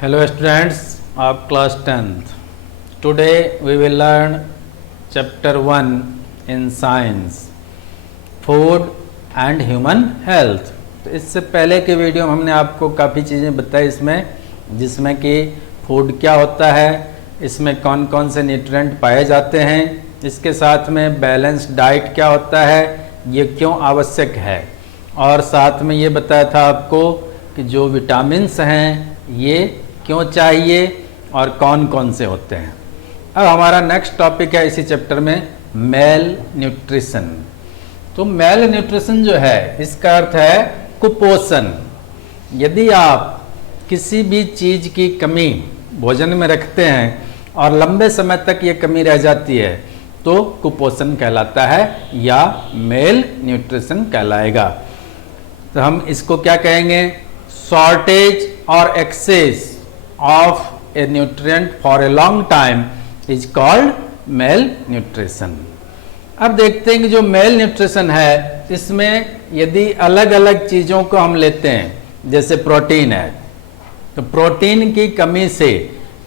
Hello students of class 10th. Today we will learn chapter 1 in science, food and human health. तो इससे पहले के video में हमने आपको काफ़ी चीज़ें बताई इसमें, जिसमें कि फूड क्या होता है, इसमें कौन कौन से न्यूट्रिएंट पाए जाते हैं, इसके साथ में बैलेंस्ड डाइट क्या होता है, ये क्यों आवश्यक है, और साथ में ये बताया था आपको कि जो विटामिन्स हैं ये क्यों चाहिए और कौन कौन से होते हैं। अब हमारा नेक्स्ट टॉपिक है इसी चैप्टर में मेल न्यूट्रिशन। तो मेल न्यूट्रिशन जो है इसका अर्थ है कुपोषण। यदि आप किसी भी चीज़ की कमी भोजन में रखते हैं और लंबे समय तक ये कमी रह जाती है तो कुपोषण कहलाता है या मेल न्यूट्रिशन कहलाएगा। तो हम इसको क्या कहेंगे, शॉर्टेज और excess of a nutrient for a long time is called malnutrition. अब देखते हैं कि जो मेल न्यूट्रिशन है इसमें यदि अलग अलग चीज़ों को हम लेते हैं, जैसे प्रोटीन है, तो प्रोटीन की कमी से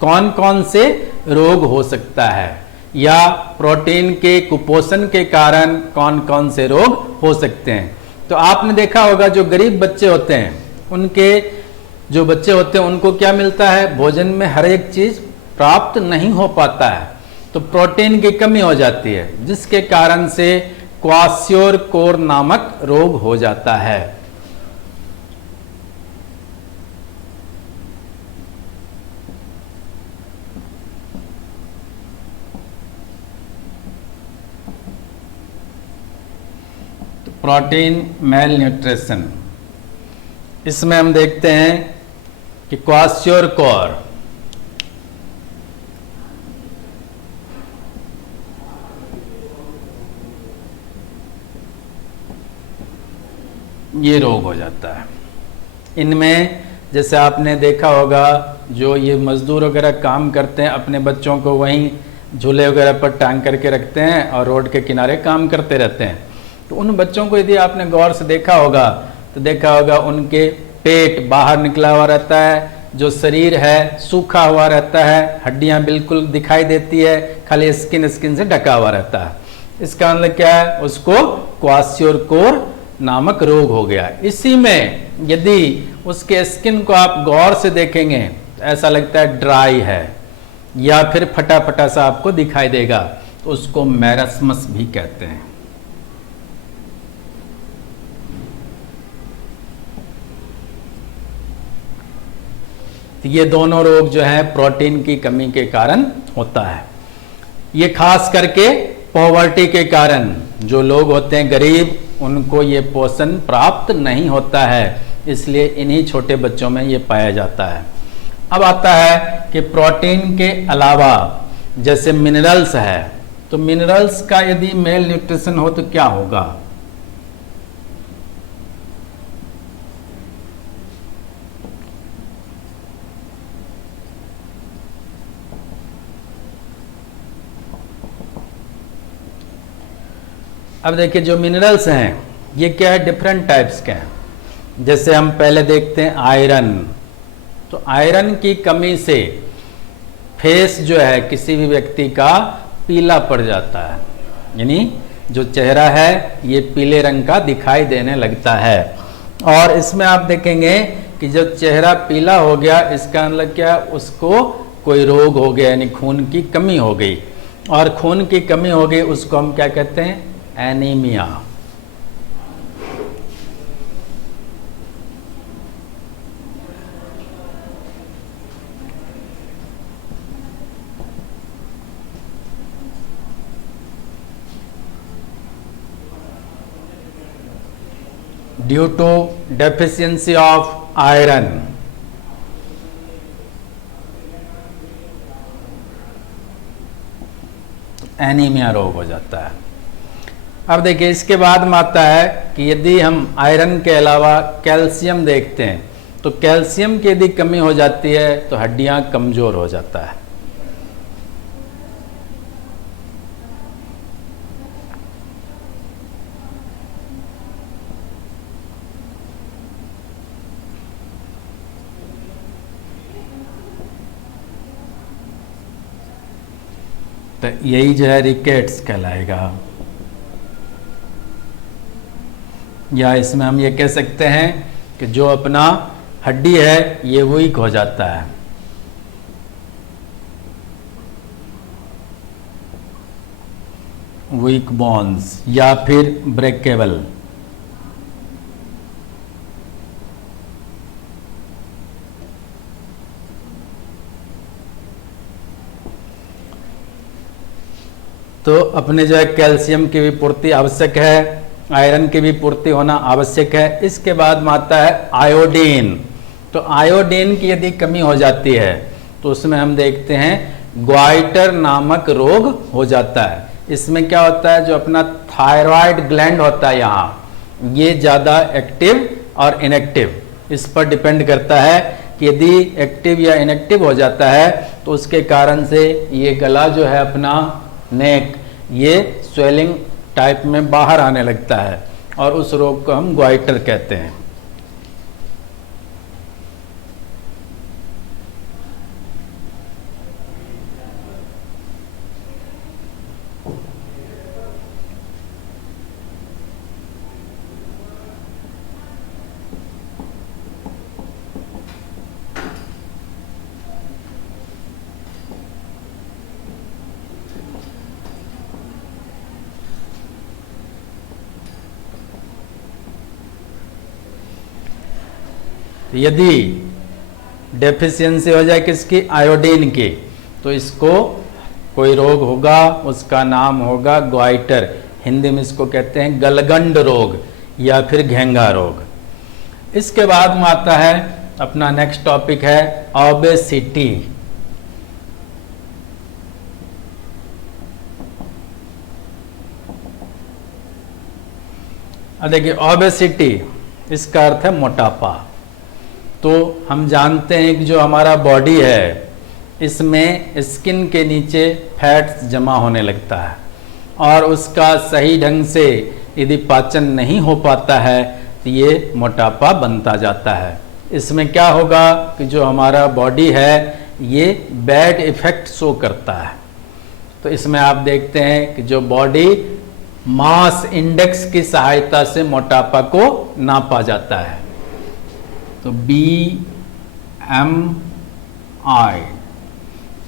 कौन कौन से रोग हो सकता है, या प्रोटीन के कुपोषण के कारण कौन कौन से रोग हो सकते हैं। तो आपने देखा होगा जो गरीब बच्चे होते हैं, उनके जो बच्चे होते हैं उनको क्या मिलता है, भोजन में हर एक चीज़ प्राप्त नहीं हो पाता है, तो प्रोटीन की कमी हो जाती है, जिसके कारण से क्वाशियोरकोर नामक रोग हो जाता है। तो प्रोटीन मेल न्यूट्रिशन, इसमें हम देखते हैं कि क्वाशियोरकोर ये रोग हो जाता है। इनमें जैसे आपने देखा होगा जो ये मजदूर वगैरह काम करते हैं, अपने बच्चों को वहीं झूले वगैरह पर टांग करके रखते हैं और रोड के किनारे काम करते रहते हैं, तो उन बच्चों को यदि आपने गौर से देखा होगा तो देखा होगा उनके पेट बाहर निकला हुआ रहता है, जो शरीर है सूखा हुआ रहता है, हड्डियां बिल्कुल दिखाई देती है, खाली स्किन से ढका हुआ रहता है। इसका मतलब क्या है, उसको क्वाशियोरकोर नामक रोग हो गया। इसी में यदि उसके स्किन को आप गौर से देखेंगे तो ऐसा लगता है ड्राई है या फिर फटा फटा सा आपको दिखाई देगा, तो उसको मैरस्मस भी कहते हैं। तो ये दोनों रोग जो है प्रोटीन की कमी के कारण होता है। ये खास करके पॉवर्टी के कारण, जो लोग होते हैं गरीब, उनको ये पोषण प्राप्त नहीं होता है, इसलिए इन्हीं छोटे बच्चों में ये पाया जाता है। अब आता है कि प्रोटीन के अलावा जैसे मिनरल्स है, तो मिनरल्स का यदि मेल न्यूट्रिशन हो तो क्या होगा। अब देखिए जो मिनरल्स हैं ये क्या है, डिफरेंट टाइप्स के हैं। जैसे हम पहले देखते हैं आयरन, तो आयरन की कमी से फेस जो है किसी भी व्यक्ति का पीला पड़ जाता है, यानी जो चेहरा है ये पीले रंग का दिखाई देने लगता है। और इसमें आप देखेंगे कि जब चेहरा पीला हो गया इसका मतलब क्या, उसको कोई रोग हो गया, यानी खून की कमी हो गई, और खून की कमी हो गई उसको हम क्या कहते हैं, anaemia. Due to deficiency of iron, anaemia रोग हो जाता है। अब देखिए इसके बाद में आता है कि यदि हम आयरन के अलावा कैल्शियम देखते हैं, तो कैल्शियम की यदि कमी हो जाती है तो हड्डियां कमजोर हो जाता है। तो यही जो है रिकेट्स कहलाएगा। या इसमें हम ये कह सकते हैं कि जो अपना हड्डी है ये वीक हो जाता है। वीक बोन्स या फिर ब्रेकेबल। तो अपने जो है कैल्शियम की भी पूर्ति आवश्यक है, आयरन की भी पूर्ति होना आवश्यक है। इसके बाद में आता है आयोडीन। तो आयोडीन की यदि कमी हो जाती है तो उसमें हम देखते हैं ग्वाइटर नामक रोग हो जाता है। इसमें क्या होता है, जो अपना थायराइड ग्लैंड होता है यहाँ, ये ज़्यादा एक्टिव और इनएक्टिव, इस पर डिपेंड करता है कि यदि एक्टिव या इनएक्टिव हो जाता है तो उसके कारण से ये गला जो है अपना नेक, ये स्वेलिंग टाइप में बाहर आने लगता है और उस रोग को हम ग्वाइटर कहते हैं। यदि डेफिशिएंसी हो जाए किसकी, आयोडीन की, तो इसको कोई रोग होगा, उसका नाम होगा ग्वाइटर। हिंदी में इसको कहते हैं गलगंड रोग या फिर घेंगा रोग। इसके बाद में आता है अपना नेक्स्ट टॉपिक है ओबेसिटी। अब देखिए ओबेसिटी, इसका अर्थ है मोटापा। तो हम जानते हैं कि जो हमारा बॉडी है इसमें स्किन के नीचे फैट्स जमा होने लगता है और उसका सही ढंग से यदि पाचन नहीं हो पाता है तो ये मोटापा बनता जाता है। इसमें क्या होगा कि जो हमारा बॉडी है ये बैड इफेक्ट शो करता है। तो इसमें आप देखते हैं कि जो बॉडी मास इंडेक्स की सहायता से मोटापा को नापा जाता है। तो BMI,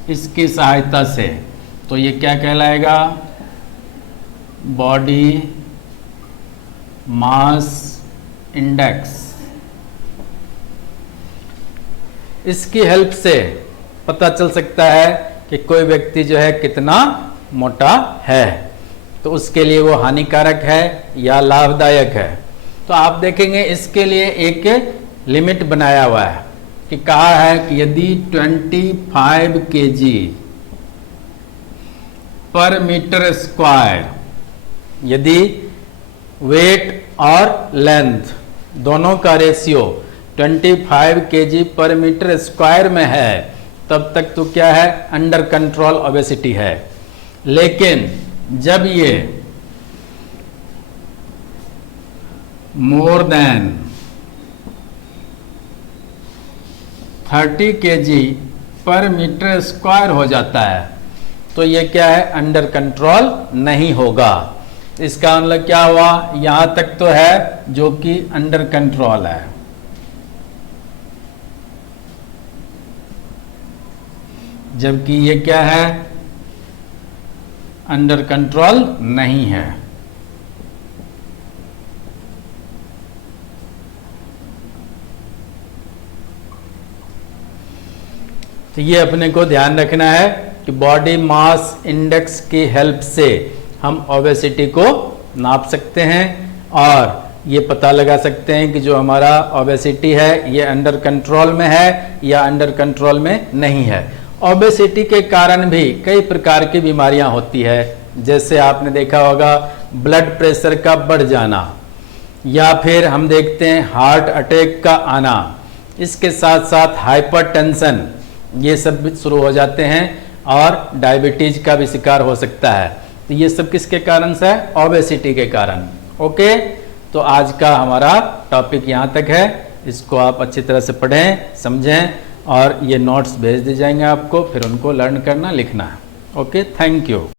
इसकी सहायता से, तो ये क्या कहलाएगा, बॉडी मास इंडेक्स। इसकी हेल्प से पता चल सकता है कि कोई व्यक्ति जो है कितना मोटा है, तो उसके लिए वो हानिकारक है या लाभदायक है। तो आप देखेंगे इसके लिए एक लिमिट बनाया हुआ है कि कहा है कि यदि 25 kg पर मीटर स्क्वायर, यदि वेट और लेंथ दोनों का रेशियो 25 kg पर मीटर स्क्वायर में है, तब तक तो क्या है, अंडर कंट्रोल ओबेसिटी है। लेकिन जब ये मोर देन 30 kg पर मीटर स्क्वायर हो जाता है तो ये क्या है, अंडर कंट्रोल नहीं होगा। इसका मतलब क्या हुआ, यहां तक तो है जो कि अंडर कंट्रोल है, जबकि ये क्या है, अंडर कंट्रोल नहीं है। तो ये अपने को ध्यान रखना है कि बॉडी मास इंडेक्स की हेल्प से हम ओबेसिटी को नाप सकते हैं और ये पता लगा सकते हैं कि जो हमारा ओबेसिटी है ये अंडर कंट्रोल में है या अंडर कंट्रोल में नहीं है। ओबेसिटी के कारण भी कई प्रकार की बीमारियां होती है, जैसे आपने देखा होगा ब्लड प्रेशर का बढ़ जाना, या फिर हम देखते हैं हार्ट अटैक का आना, इसके साथ साथ हाइपरटेंशन, ये सब भी शुरू हो जाते हैं और डायबिटीज का भी शिकार हो सकता है। तो ये सब किसके कारण से है, ओबेसिटी के कारण। ओके, तो आज का हमारा टॉपिक यहाँ तक है। इसको आप अच्छी तरह से पढ़ें, समझें और ये नोट्स भेज दिए जाएंगे आपको, फिर उनको लर्न करना, लिखना है। Okay, thank you.